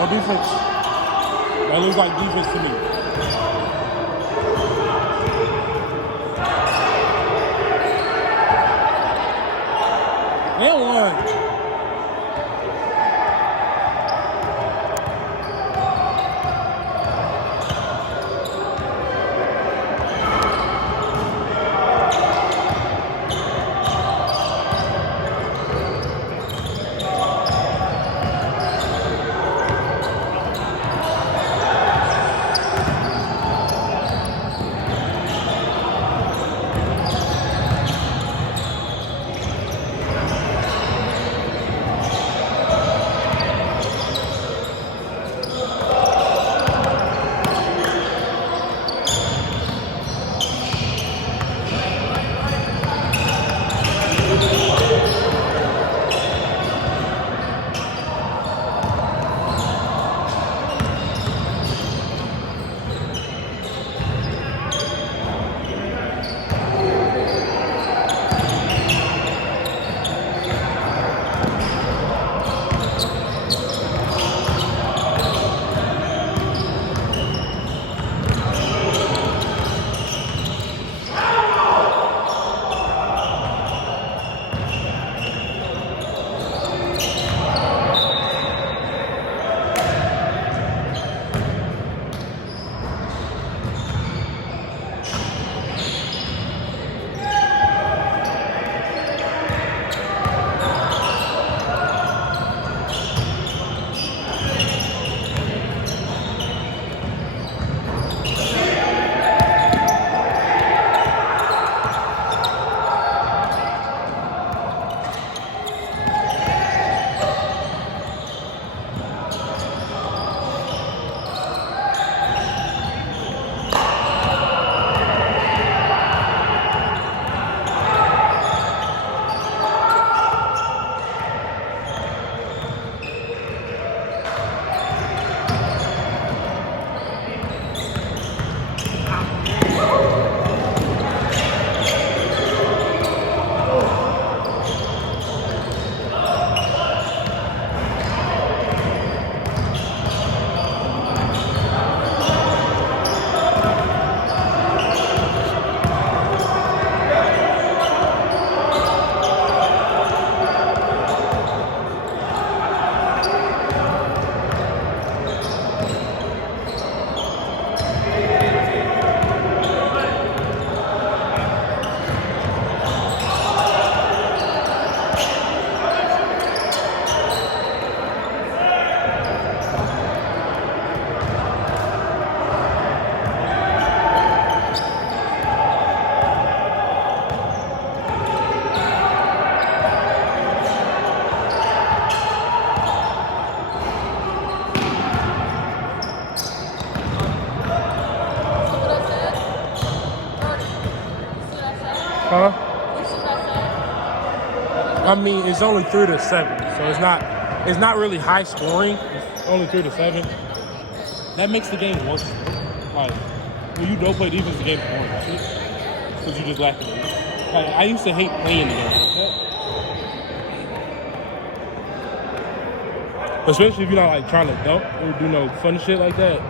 No defense. That looks like defense to me. They won. Huh? I mean, it's only 3-7, so it's not really high scoring. It's only 3-7. That makes the game worse. Like, when you don't play defense, the game's boring, right? Because you just lack the game. Like, I used to hate playing the game. Especially if you're not like trying to dunk or do no fun shit like that.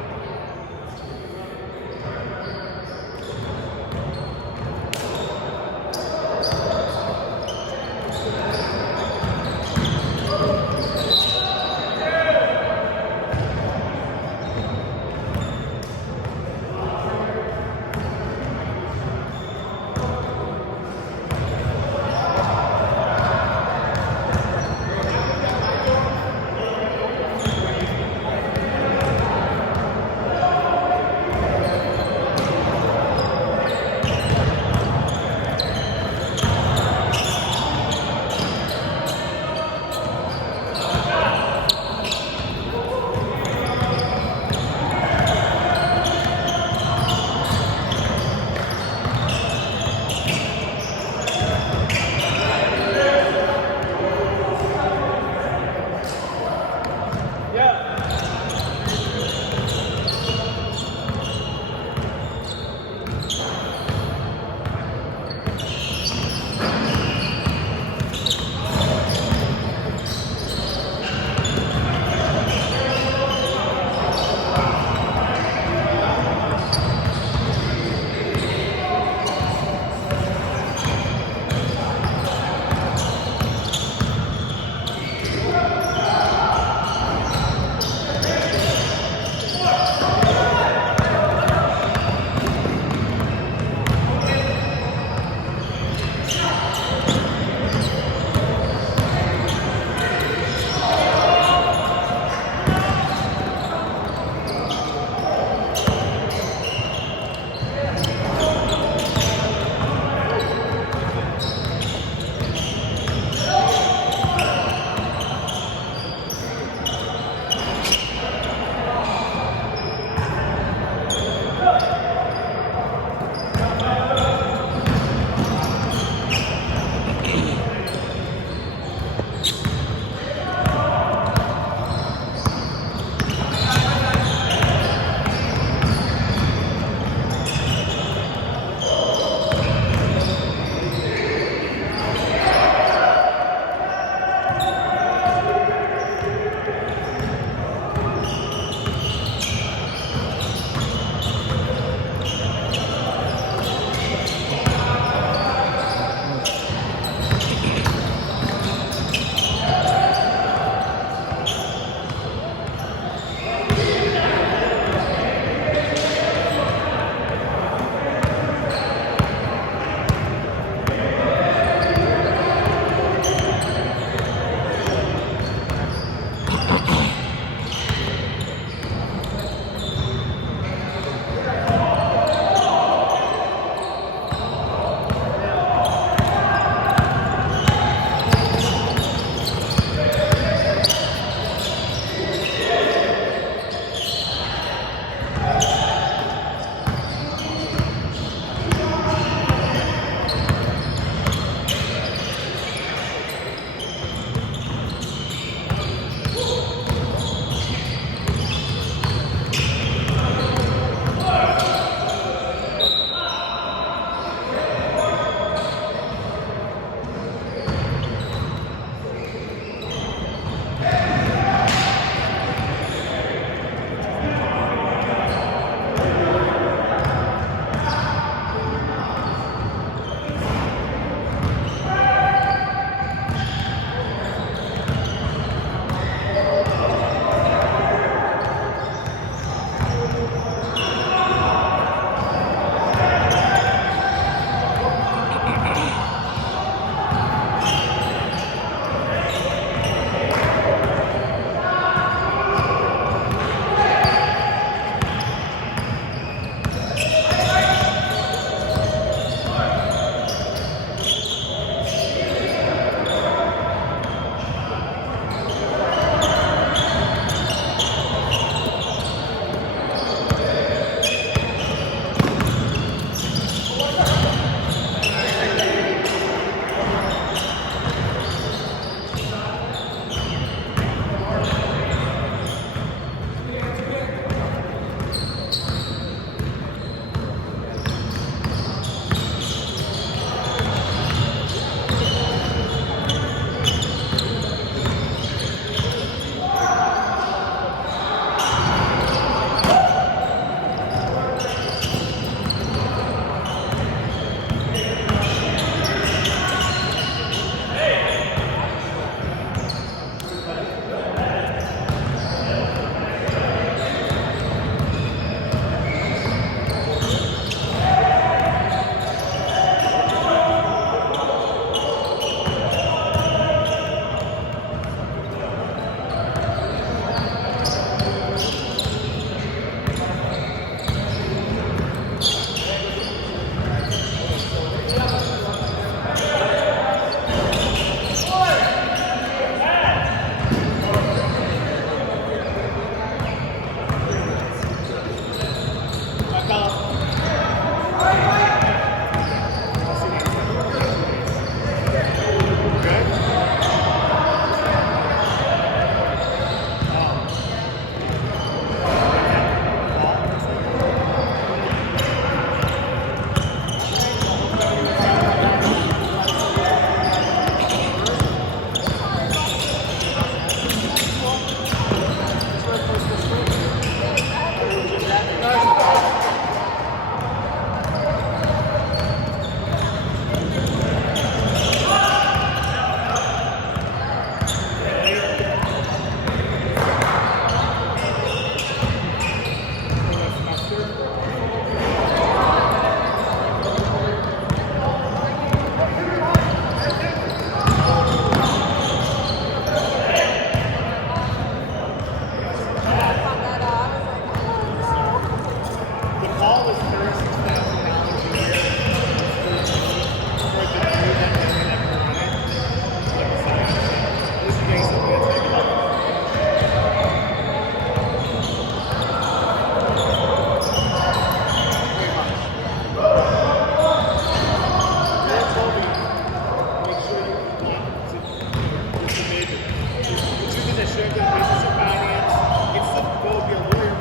into business or finance, it's difficult to be a lawyer.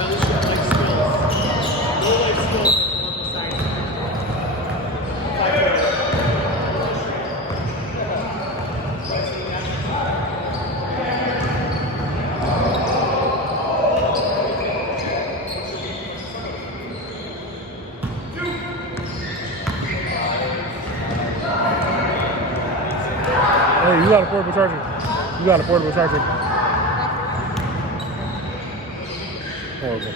At least you have life skills. No life skills on the side. Hey, you got a portable charger. You got a portable charger. Horrible.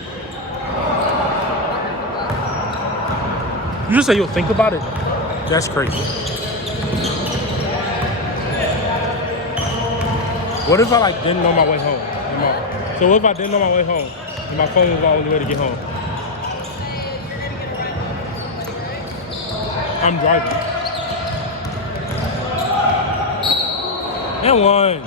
You just say you'll think about it? That's crazy. What if I like didn't know my way home? So what if I didn't know my way home and my phone was the only way to get home? I'm driving. And one.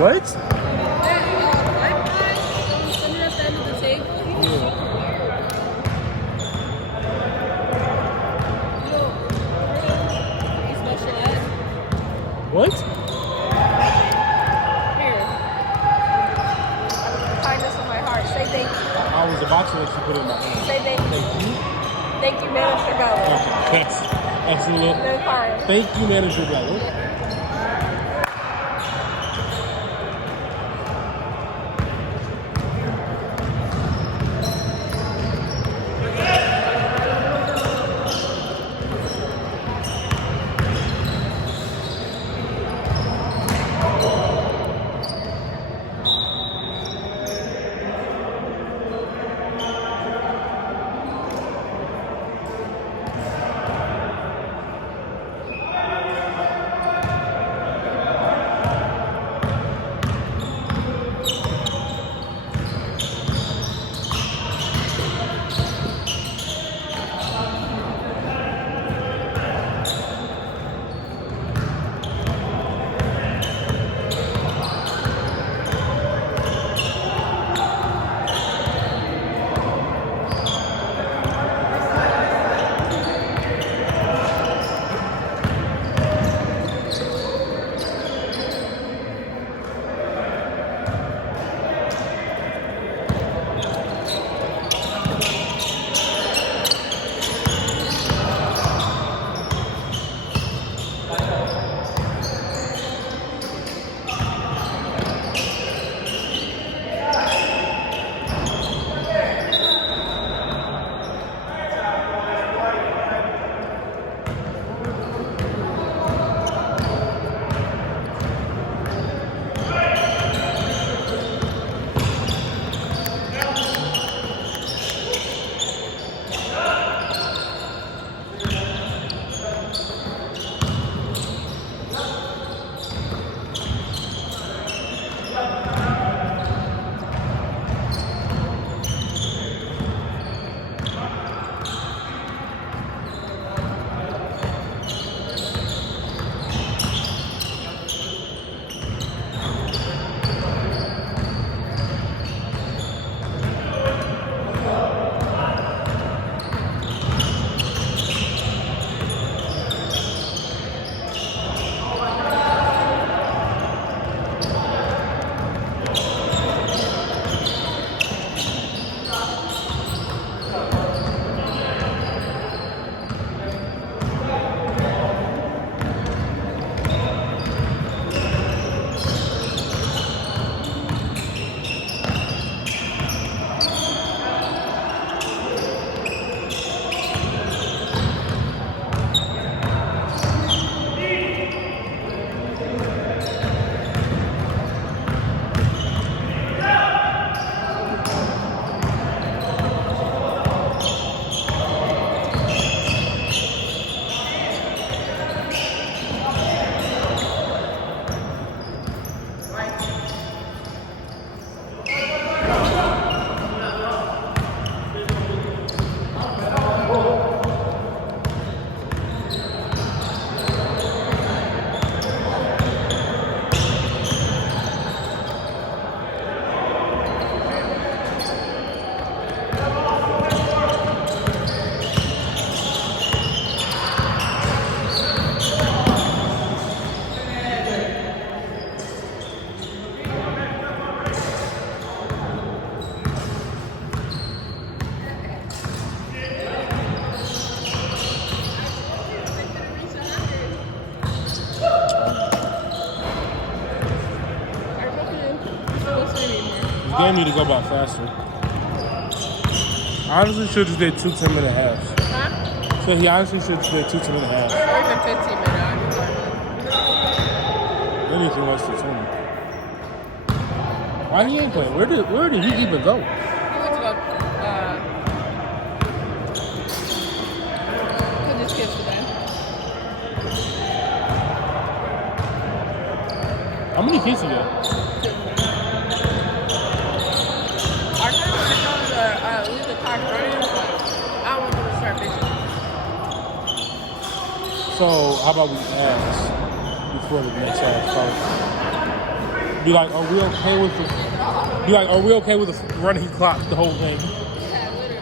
What? What? Here. Kindness of my heart. Say thank you. I was about to let you put it in my hand. Say thank you. Thank you, Manager Bello. Okay, yes. Excellent. No fine. Thank you, Manager Bello. This game need to go by faster. Honestly, should just did 2 10-minute halves. Huh? So he honestly should just did 2 10-minute halves. Or even 15 minutes. Anything less than 20. Why he ain't playing? Where did he even go? He went to go put his kids to bed. How many kids he got? Our time was to leave the clock running, but I don't want them to start bitching. So how about we ask before the next start? Be like, are we okay with the running clock the whole game? Yeah, literally.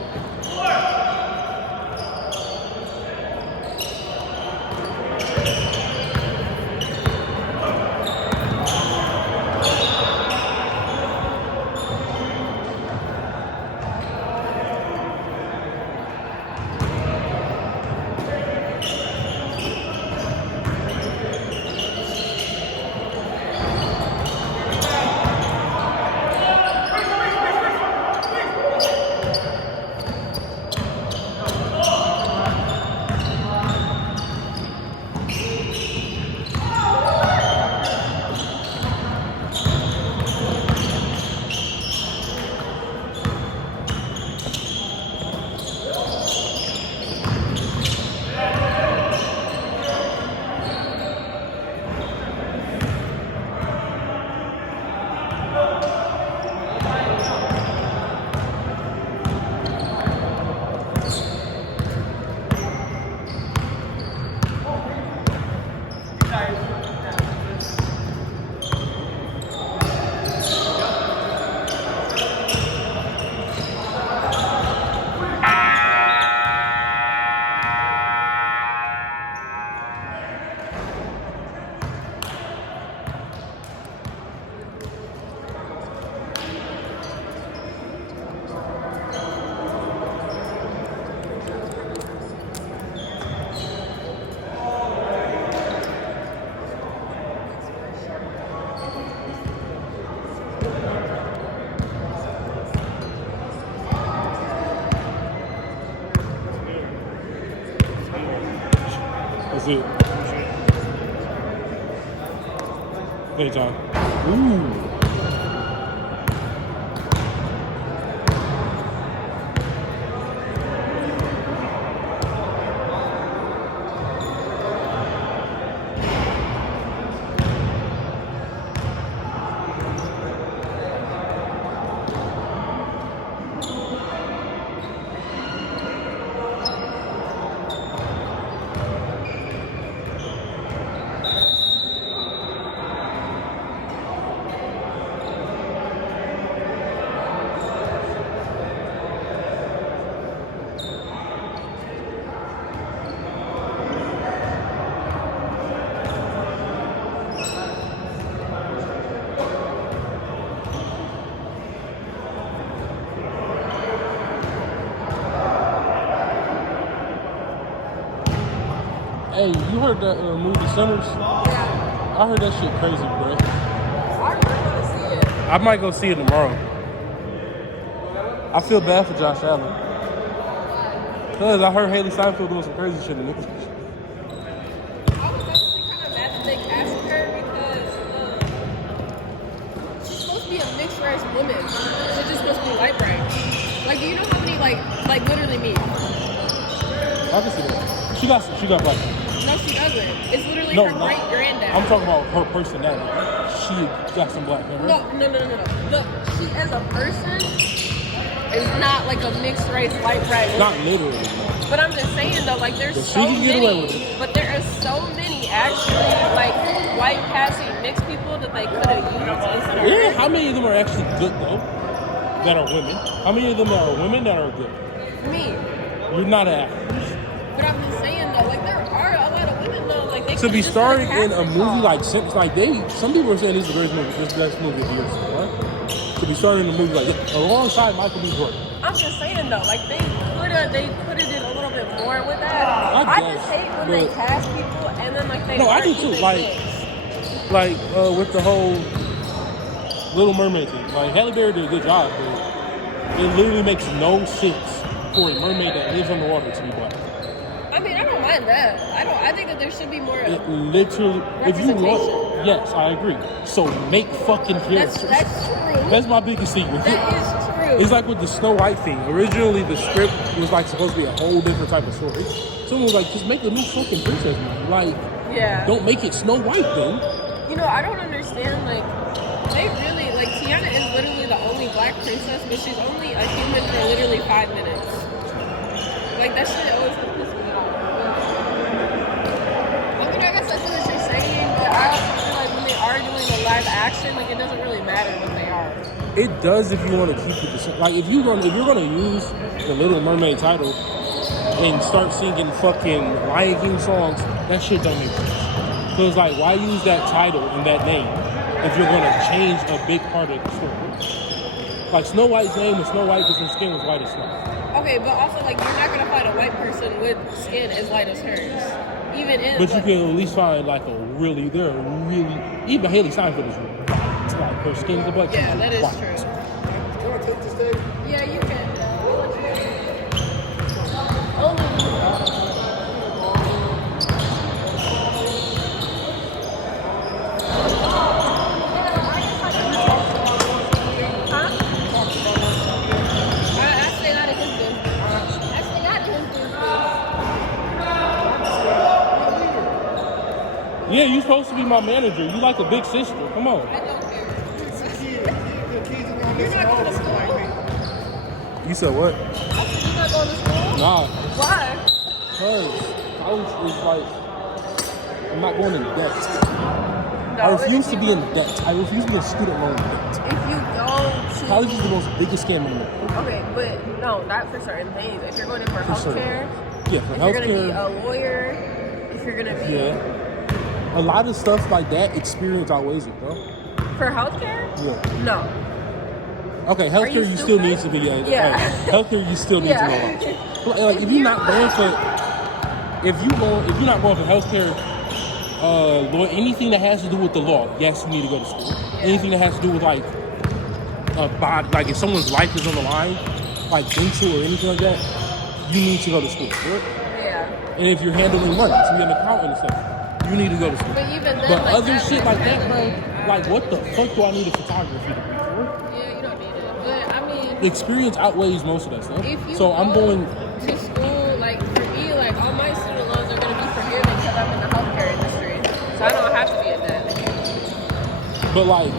That's it. Hey, John. Ooh. Hey, you heard that movie Sinners? Yeah. I heard that shit crazy, bro. I really want to see it. I might go see it tomorrow. I feel bad for Josh Allen. Cause I heard Haley Steinfeld doing some crazy shit in it. I was actually kind of mad that they cast her because she's supposed to be a mixed race woman. So she's supposed to be light bright. Like, do you know how many like literally me? I can see that. She got black. No, she doesn't. It's literally No, her no. great granddad. I'm talking about her personality. She got some black hair. No. Look, she as a person is not like a mixed race light bright woman. Not literally. But I'm just saying though, like there's But she so can get away with many, it. but there are so many actually like white passing mixed people that they could have used instead of Yeah, her. how many of them are actually good though? That are women? How many of them are women that are good? Me. You're not an actress. But I'm just saying though, like there are a lot of women though, like they To could've be just starring put in a movie call. like Simpsons, like some people are saying this is the greatest movie, this is the best movie of the year. Right? To be starring in a movie like this, alongside Michael B. Jordan. I'm just saying though, like they could have did a little bit more with that. I I guess, just hate when they but- cast people and then like they No, I aren't do too, even like- mixed. like with the whole Little Mermaid thing. Like Halle Berry did a good job, but it literally makes no sense for a mermaid that lives underwater to be black. I mean, I don't mind that. I think that there should be more. It literally, if you want, yes, I agree. So make fucking characters. That's true. That's my biggest thing with it. That is true. It's like with the Snow White thing. Originally, the script was like supposed to be a whole different type of story. Someone was like, just make a new fucking princess movie. Like, Yeah. don't make it Snow White then. You know, I don't understand. Like, they really like Tiana is literally the only black princess, but she's only a human for literally 5 minutes. Like that shit always pisses me off. I mean, I guess that's what you're saying, but I also feel like when they are doing the live action, like it doesn't really matter what they are. It does if you want to keep it the same. Like if you're gonna use the Little Mermaid title and start singing fucking Lion King songs, that shit don't make sense. So it's like, why use that title and that name if you're gonna change a big part of the story? Like Snow White's name was Snow White because her skin was white as snow. Okay, but also like you're not gonna find a white person with skin as light as hers, even in. But you can at least find like even Haley Steinfeld is white. Like her skin's a black. Yeah, that is white. true. You want to take the stage? Yeah, you can. Only. Yeah, you're supposed to be my manager. You like a big sister. Come on. I don't care. The kids are going You're to not going to listen school? like me. You said what? You're not going to school? Nah, Why? because college is like, I'm not going in debt. No, I refuse if to you- be in debt. I refuse to be in student loan debt. If you go to... College is the most biggest scam in the world. Okay, but no, not for certain things. If you're going in for certain. healthcare, Yeah, for if you're going to be healthcare. a lawyer, if you're going to be... Yeah. A lot of stuff like that, experience outweighs it, bro. For healthcare? Yeah. No. Okay, you healthcare you still stupid? need to be. Yeah. Healthcare you still need to know Yeah. about. Like if you're not going for, if you're not going for healthcare, law, anything that has to do with the law, yes, you need to go to school. Anything that has to do with like a body, like if someone's life is on the line, like dental or anything like that, you need to go to school. Right? Yeah. And if you're handling money, to be an accountant and stuff, you need to go to school. But even then, But like other that, shit like that, really, bro, like what the fuck do I need a photography degree for? Yeah, you don't need it. But I mean... The experience outweighs most of that stuff. If you So I'm going. to school, like for me, like all my student loans are gonna be forgiven because I'm in the healthcare industry, so I don't have to be in debt. But like,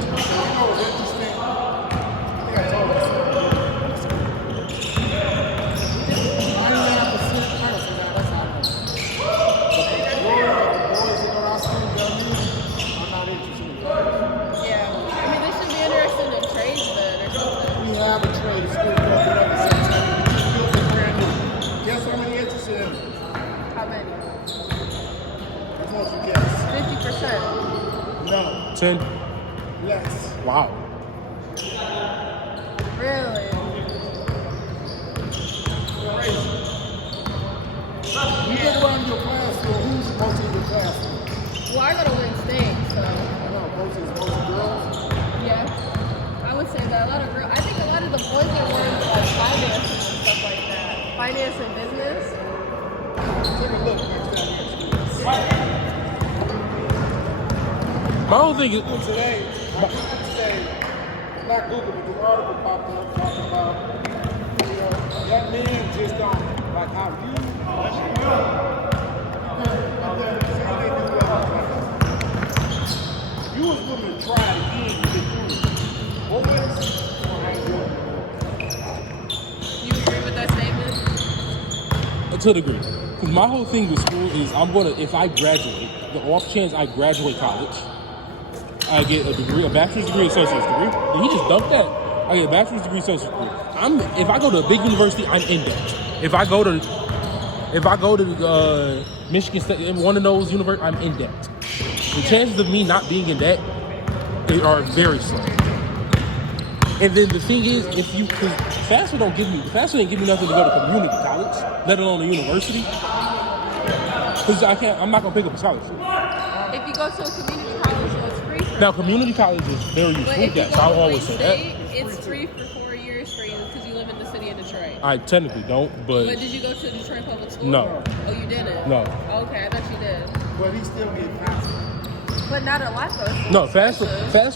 Yeah, I mean they should be interested in trades then or something. We have a trade school program at the same time. It's brand new. Guess how many interested in it? How many? What won't you guess? 50%. No. 10. Less. Wow. Really? Crazy. You look around your classroom, who's most in your classroom? Well, I gotta win state, so I know, most girls. yeah. I would say that a lot of girls. I think a lot of the boys are learning like finance and stuff like that. Finance and business. Take a look next time My whole thing is, today, I could say, not Google, but the article popped up talking about, you know, that man just don't, like how you was willing to try it again, you didn't do it. What was You agree with that statement? to a degree. Because my whole thing with school is if I graduate, the off chance I graduate college, I get a degree, a bachelor's degree, associate's degree. Did he just dump that? I get a bachelor's degree, associate's degree. If I go to a big university, I'm in debt. If I go to Michigan State, in one of those universities, I'm in debt. The chances of me not being in debt are very slim. And then the thing is, because FAFSA didn't give me nothing to go to community college, let alone a university. Because I'm not gonna pick up a scholarship. If you go to a community college or Now, community college is very But useful. if you Yes, go I to always Wayne say that. State, it's free for 4 years for you because you live in the city of Detroit. I technically don't, But but did you go to Detroit Public School? No. Oh, you didn't? No. Okay, I thought you did. But he still get passed. But not a lot though. no. Fast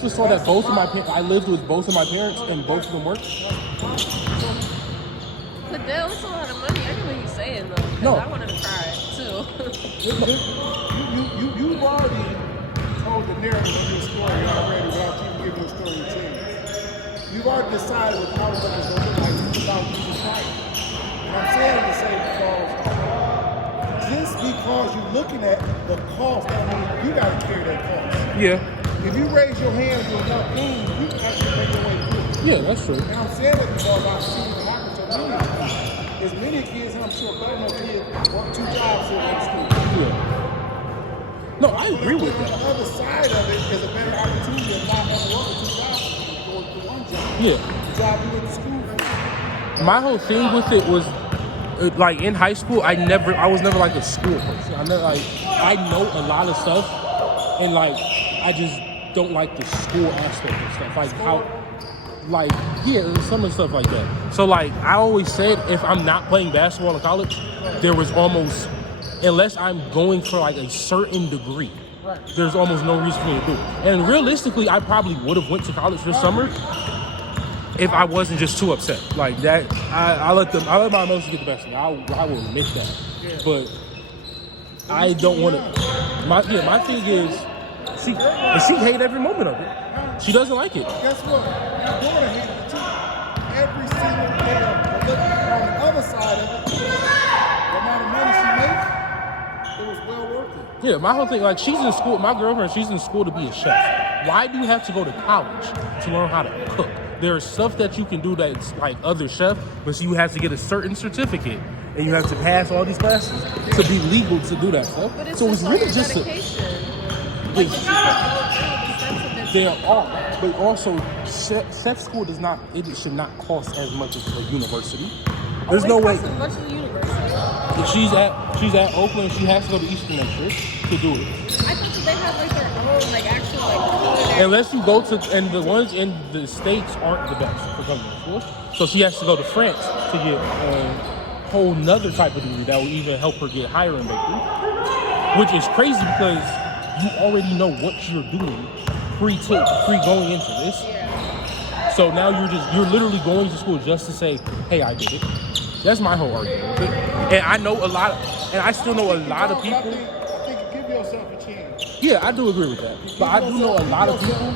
was saw that both of my parents. I lived with both of my parents, and both of them worked. But that's a lot of money. I get what you're saying though. 'Cause No. I wanted to try it too. You've already told the narrative of your story already without even giving your story a chance. You've already decided what college is going to look like. It's about you deciding. And I'm saying it to say because just because you're looking at the cost, I mean, you got to carry that cost. Yeah, If you raise your hand to enough things, you can actually make your way through it. yeah, that's true. And I'm saying that because I've seen it happen to many kids. As many kids, and I'm sure Governor kids work 2 jobs here at school. Yeah. No, I agree with And that. the other side of it is a better opportunity of not having to work at 2 jobs or the one job. Yeah. The job you went to school for. My whole thing with it was, like in high school, I was never like a school person. I know a lot of stuff, and like I just don't like the school aspect of stuff. Like how, like some of the stuff like that. So like I always said, if I'm not playing basketball in college, there was almost, unless I'm going for like a certain degree, there's almost no reason for me to do it. And realistically, I probably would have went to college this summer if I wasn't just too upset. Like that, I let my emotions get the best of me. I will admit that. But I don't want to. My thing is, she hate every moment of it. She doesn't like it. Guess what? Your daughter hated it too. Every single day of it. But look, on the other side of it, the amount of money she makes, it was well worth it. Yeah, my whole thing, like she's in school. My girlfriend, she's in school to be a chef. Why do you have to go to college to learn how to cook? There's stuff that you can do that's like other chef, but you have to get a certain certificate and you have to pass all these classes to be legal to do that stuff. But it's So just it's really like just dedication. a, Like if you could go through the steps of this. there are, but also chef school it should not cost as much as a university. There's no way. As much as the university. If she's at Oakland, she has to go to Eastern next year to do it. I thought that they had like their own like actual like culinary. Unless you go to, and the ones in the States aren't the best for culinary schools. So she has to go to France to get a whole nother type of degree that will even help her get higher in bakery. Which is crazy because you already know what you're doing pre going into this. Yeah. So now you're literally going to school just to say, hey, I did it. That's my whole argument with it. And I still know a lot of people. I think give yourself a chance. Yeah, I do agree with that. But I do know a lot of people.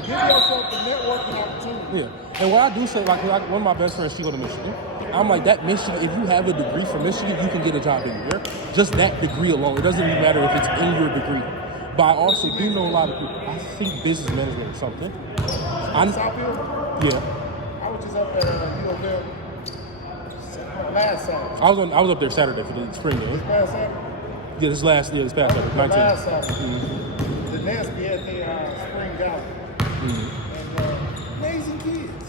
Give yourself the networking opportunity. Yeah. And what I do say, like one of my best friends, she go to Michigan. I'm like, that Michigan, if you have a degree from Michigan, you can get a job anywhere. Just that degree alone. It doesn't even matter if it's in your degree. But I also do know a lot of people. I think business management is something. Southfield? Yeah. I was just up at U of L last Saturday. I was up there Saturday for the spring game. Last Saturday? Yeah, this past Saturday, 19. Last Saturday. The Nasby had their spring gala. And amazing kids.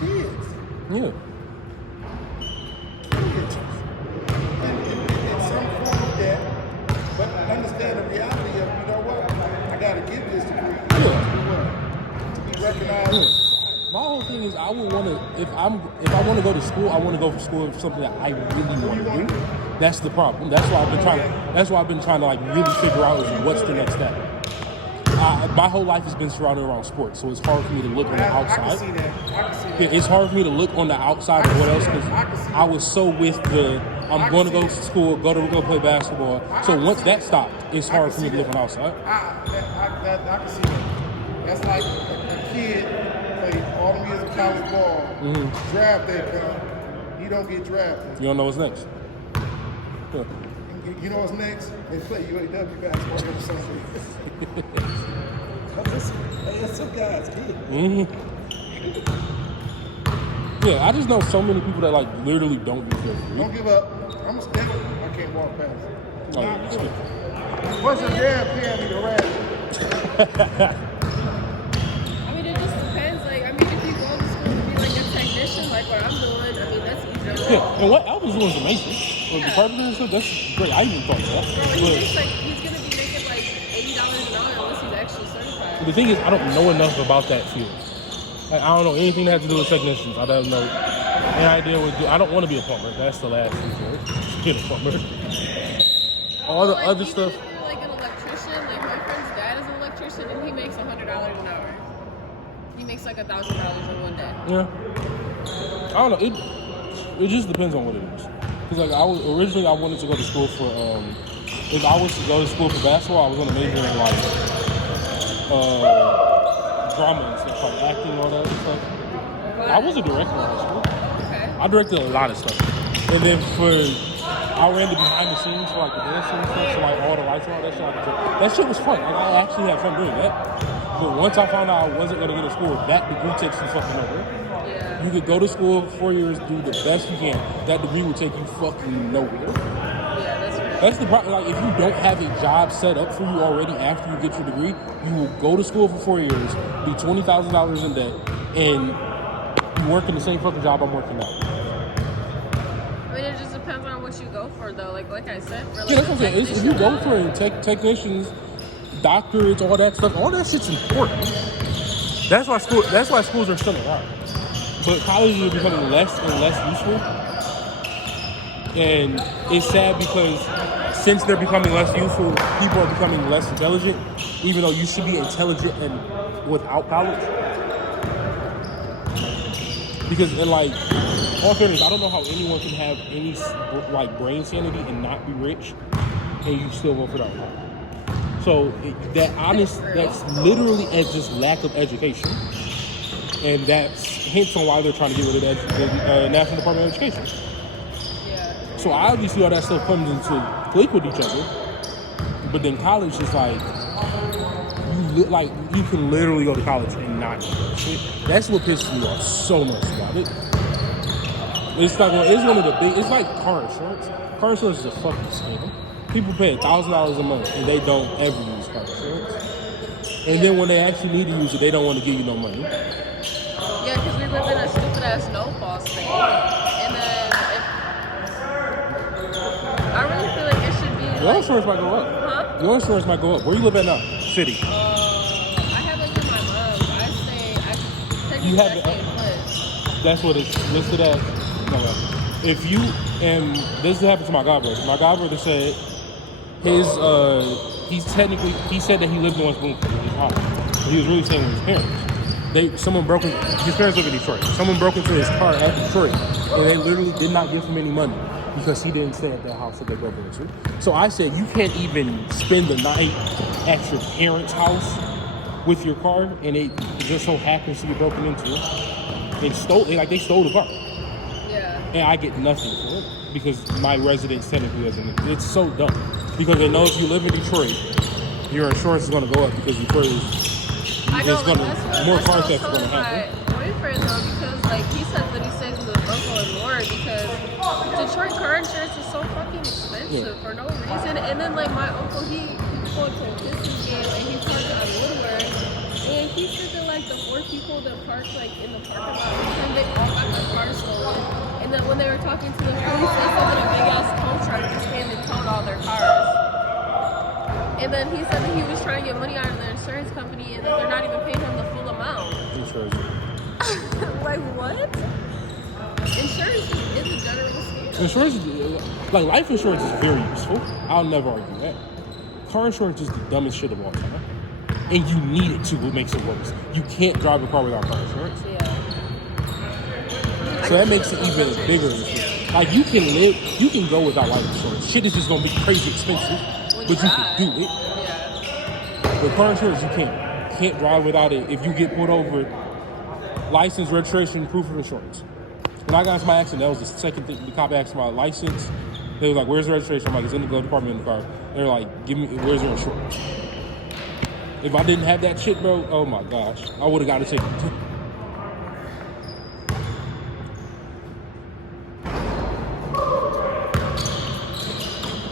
Kids. Yeah. Kids. And some form of that. But understand the reality of, you know what? I got to get this degree. To be recognized. Yeah. My whole thing is I would want to, if I want to go to school, I want to go for school for something that I really want to do. That's the problem. That's why I've been trying to like really figure out is what's the next step. My whole life has been surrounded around sports, so it's hard for me to look on the I can outside. see that. I can see that. Yeah, it's hard for me to look on the outside of what else because I was so with I'm going to go to school, go play basketball. So once that stopped, it's hard for me to look on the outside. I can see that. That's like a kid played all the years of college ball. Draft day come, he don't get drafted. You don't know what's next. Yeah. You know what's next? They play UAW basketball on Sunday. That's some guys good. Yeah, I just know so many people that like literally don't do good. Don't give up. I'm a step. I can't walk past. Oh, Not that's good. good. What's your dad paying me to rap? I mean, it just depends. Like, I mean, if you go to school to be like a technician, like what I'm doing, I mean, that's easy. Yeah, and what Alvin's doing is amazing. Like, the carpenter and stuff, that's great. I even thought that. Bro, he But thinks like he's gonna be making like $80 an hour unless he's actually certified. The thing is, I don't know enough about that field. Like, I don't know anything that has to do with technicians. I don't know any idea what. I don't want to be a plumber. That's the last resort. Be a plumber. All the Like, other even stuff. if you're like an electrician, like my friend's dad is an electrician and he makes $100 an hour. He makes like $1,000 in one day. Yeah. I don't know. It just depends on what it is. Cause like I wanted to go to school for if I was to go to school for basketball, I was gonna major in like drama and stuff, like acting and all that stuff. I was a director in high school. Okay. I directed a lot of stuff. And then I ran the behind the scenes for like the dancing and stuff, so like all the lights and all that shit. That shit was fun. Like I actually had fun doing that. But once I found out I wasn't gonna get to school, that degree takes you fucking nowhere. Yeah. You could go to school 4 years, do the best you can. That degree will take you fucking nowhere. Yeah, that's right. That's the problem. Like, if you don't have a job set up for you already after you get your degree, you will go to school for 4 years, be $20,000 in debt, and be working the same fucking job I'm working now. I mean, it just depends on what you go for, though. Like I said, for like Yeah, that's what I'm saying. If you go for technicians, doctorates, all that stuff, all that shit's important. That's why schools are still around. But colleges are becoming less and less useful. And it's sad because since they're becoming less useful, people are becoming less intelligent, even though you should be intelligent and without college. Because in like all fairness, I don't know how anyone can have any like brain sanity and not be rich, and you still go for that. So that's literally just lack of education, and that's hints on why they're trying to get rid of the National Department of Education. Yeah. So obviously all that stuff comes into click with each other, but then college is like you can literally go to college and not do that shit. That's what pisses me off so much about it. It's one of the big. It's like car insurance. Car insurance is a fucking scam. People pay $1,000 a month and they don't ever use car insurance. And then when they actually need to use it, they don't want to give you no money. Yeah, because we live in a stupid ass no-fall state. And then I really feel like it should be. Your insurance might go up. Huh? Your insurance might go up. Where you live at now? City. I have like with my mom. You have I stay in Flint. That's what it's listed as. No, if you and this happened to my godbrother. My godbrother said he said that he lived in West Bloomfield with his father. But he was really staying with his parents. His parents live in Detroit. Someone broke into his car at Detroit, and they literally did not give him any money because he didn't stay at the house that they broke into. So I said, you can't even spend the night at your parents' house with your car, and it just so happens to get broken into. They stole the car. Yeah. And I get nothing for it because my residence technically doesn't. It's so dumb because they know if you live in Detroit, your insurance is going to go up because Detroit is. More car theft is going to happen. My boyfriend though, because like he said that he stays with his uncle and Lord because Detroit car insurance is so fucking expensive for no reason. And then like my uncle, he going to a Pistons game and he parked on Woodward, and he said that like the 4 people that parked like in the parking lot with him, they all got their cars stolen. And then when they were talking to the police, they said that a big ass tow truck just came and towed all their cars. And then he said that he was trying to get money out of their insurance company and that they're not even paying him the full amount. Insurance. Like, what? Insurance is a general scam. Insurance, like life insurance, is very useful. I'll never argue that. Car insurance is the dumbest shit of all time. And you need it to, what makes it worse. You can't drive a car without car insurance. Yeah. So that makes it even a bigger issue. Like you can go without life insurance. Shit is just gonna be crazy expensive, but you can do it. Yeah. With car insurance, you can't drive without it. If you get pulled over, license, registration, proof of insurance. When I got into my accident, that was the second thing. The cop asked my license. They were like, "Where's the registration?" I'm like, "It's in the glove department in the car." They're like, "Where's your insurance?" If I didn't have that shit, bro, oh my gosh, I would have got a ticket.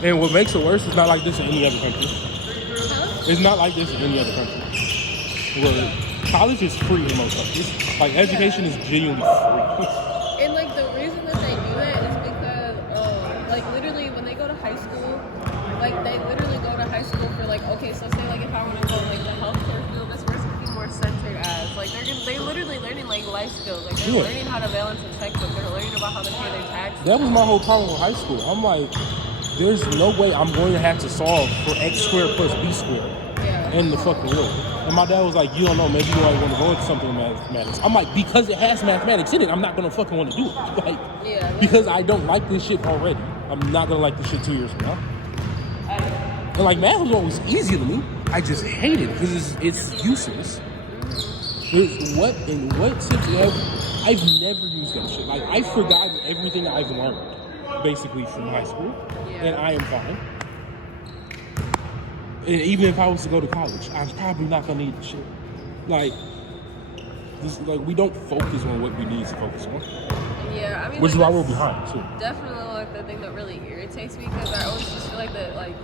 And what makes it worse is not like this in any other country. It's not like this in any other country. Where college is free in most countries. Like education is genuinely free. And like the reason that they do that is because, like literally when they go to high school, like they literally go to high school for like, okay, so say like if I want to go like the health like life skills. Like they're Yeah. learning how to balance a checkbook. They're learning about how to pay their taxes. That was my whole problem with high school. I'm like, there's no way I'm going to have to solve for x squared plus b squared Yeah. in the fucking world. And my dad was like, you don't know, maybe you might want to go into something in mathematics. I'm like, because it has mathematics in it, I'm not going to fucking want to do it. Like, Yeah. because I don't like this shit already. I'm not going to like this shit 2 years from now. And like, math was always easy to me. I just hate it because it's useless. There's what tips I've never used that shit. Like, I've forgotten everything that I've learned, basically, from high school. Yeah. And I am fine. And even if I was to go to college, I'm probably not gonna need the shit. Like, we don't focus on what we need to focus on, Yeah, I mean, which is like, why we're that's behind too. definitely like the thing that really irritates me because I always just feel like that like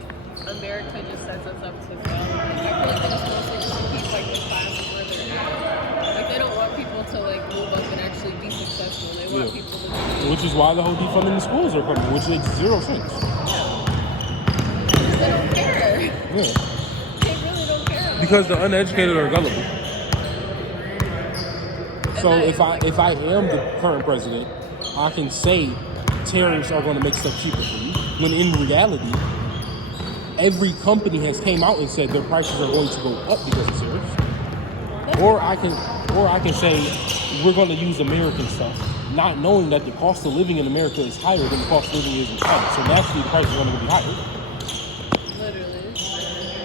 America just sets us up to fail. Like, I feel like they just mostly just keep like the classes where they're at. Like they don't want people to like move up and actually be successful. They want Yeah. people to. Which is why the whole defunding the schools are coming, which makes zero sense. They don't care. Yeah, They really don't care. because the uneducated are gullible. So And if I am the current president, I can say tariffs are going to make stuff cheaper for you. When in reality, every company has came out and said their prices are going to go up because of tariffs. Or I can say we're going to use American stuff, not knowing that the cost of living in America is higher than the cost of living is in China. So naturally, the price is going to be higher. Literally.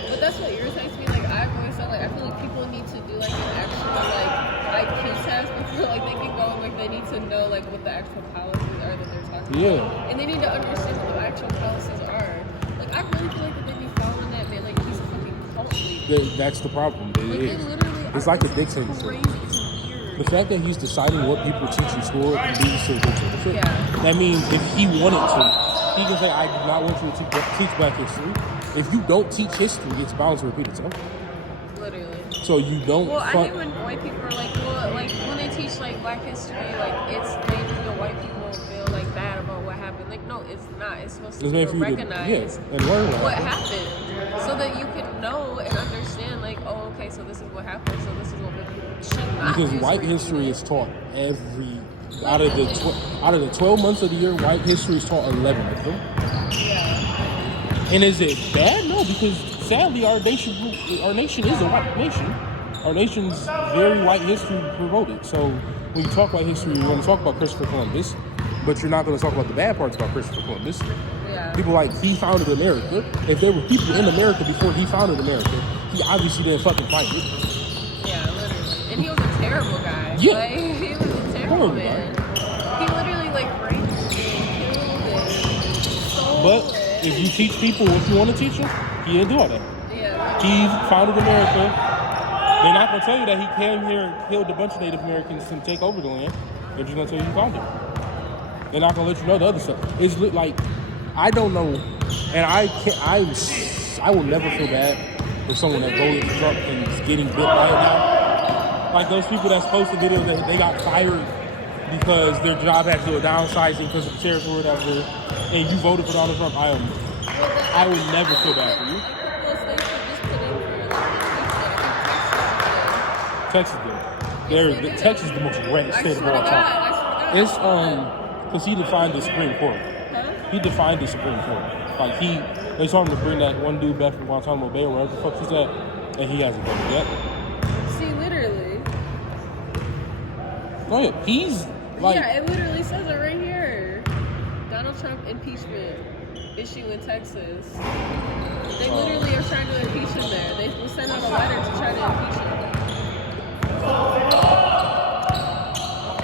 But that's what irritates me. Like I've always said, like I feel like people need to do like an actual like IQ test before like they can go. Like they need to know like what the actual policies are that they're talking about. Yeah. And they need to understand what the actual policies are. Like I really feel like that they be following that man like he's a fucking cult leader. That's the problem. It Like they is. literally. It's are- like a it's dictatorship. crazy. It's weird. The fact that he's deciding what people teach in school leads to a dictatorship. Yeah. That means if he wanted to, he can say, I do not want you to teach black history. If you don't teach history, it's bound to repeat itself. Literally. So you don't Well, I hate when white people are like, well, like when they teach like black history, like it's made the white people feel like bad about what happened. Like, no, it's not. It's supposed to It's be made for you to recognize and learn what that. happened, so that you can know and understand. Like, oh, okay, so this is what happened. So this is what we should not. Because use white for history you. is taught every out of the 12 months of the year. White history is taught 11 of them. Yeah. And is it bad? No, because sadly our nation is a white nation. Our nation's very white history promoted. So when you talk about history, you're going to talk about Christopher Columbus, but you're not going to talk about the bad parts about Christopher Columbus. Yeah. People like, he founded America. If there were people in America before he founded America, he obviously didn't fucking find it. Yeah, literally. And he was a terrible guy. Yeah. Like, he was a terrible Horrible man. He literally like raped and killed and stole. But if you teach people what you want to teach them, he didn't do all that. Yeah. He founded America. They're not going to tell you that he came here and killed a bunch of Native Americans to take over the land. They're just going to tell you he founded it. They're not going to let you know the other stuff. It's like, I don't know, and I will never feel bad for someone that voted for Trump and is getting bit by it now. Like those people that posted videos that they got fired because their job had to do a downsizing because of the tariffs or whatever, and you voted for Donald Trump. I will never feel bad for you. Texas did. Texas is the most red state of all time. It's because he defined the Supreme Court. He defined the Supreme Court. Like they told him to bring that one dude back from Guantanamo Bay or wherever the fuck he's at, and he hasn't done it yet. See, literally. Oh yeah, he's like. Yeah, it literally says it right here. Donald Trump impeachment issue in Texas. They literally are trying to impeach him there. They will send out a letter to try to impeach him.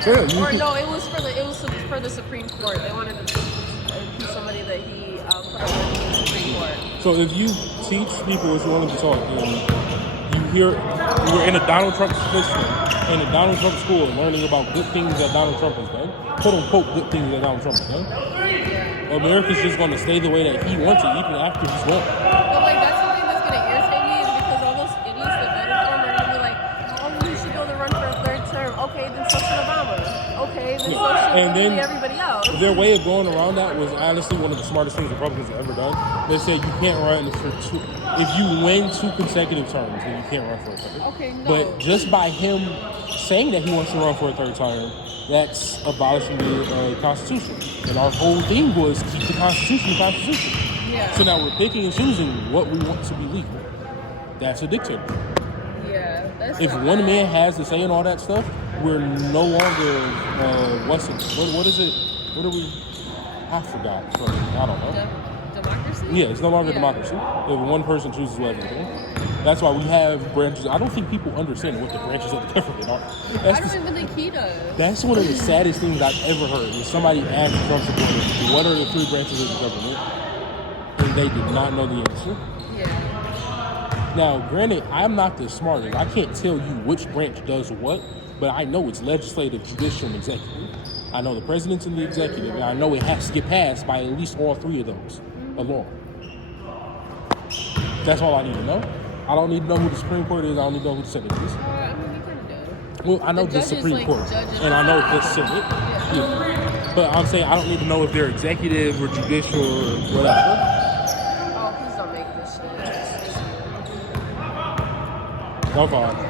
Yeah, Or no, it was for the Supreme Court. They wanted to impeach somebody that he put up with in the Supreme Court. So if you teach people what you want them to talk, and you're in a Donald Trump system, in a Donald Trump school, learning about good things that Donald Trump has done, quote unquote good things that Donald Trump has done, America's just going to stay the way that he wants it, even after he's gone. But like that's the thing that's gonna irritate me is because all those idiots that voted for him are gonna be like, oh, you should go to run for a third term. Okay, then so should Obama. Okay, then so should And literally then everybody else. their way of going around that was honestly one of the smartest things Republicans have ever done. They said you can't run for two. If you win 2 consecutive terms, then you can't run for a third. Okay, no. But just by him saying that he wants to run for a third term, that's abolishing the Constitution. And our whole thing was keep the Constitution the Constitution. Yeah. So now we're picking and choosing what we want to be legal. That's a dictatorship. Yeah, that's If not one bad. man has the say in all that stuff, we're no longer what is it? What are we? I forgot. I don't know. Democracy? Yeah, it's no longer Yeah. democracy. If one person chooses everything, that's why we have branches. I don't think people understand what the branches of the government are. I That's don't even think he does. that's one of the saddest things I've ever heard. When somebody asked Trump supporters, "What are the 3 branches of the government?" and they did not know the answer. Yeah. Now, granted, I'm not the smartest. I can't tell you which branch does what, but I know it's legislative, judicial, and executive. I know the president's in the executive, and I know it has to get passed by at least all 3 of those alone. That's all I need to know. I don't need to know who the Supreme Court is. I don't need to know who the Senate is. I mean, you can do. Well, I know The the judges, Supreme like, Court, judges. and I know the Senate. Yeah. But I'm saying I don't need to know if they're executive or judicial or whatever. Oh, please don't make this shit. No problem.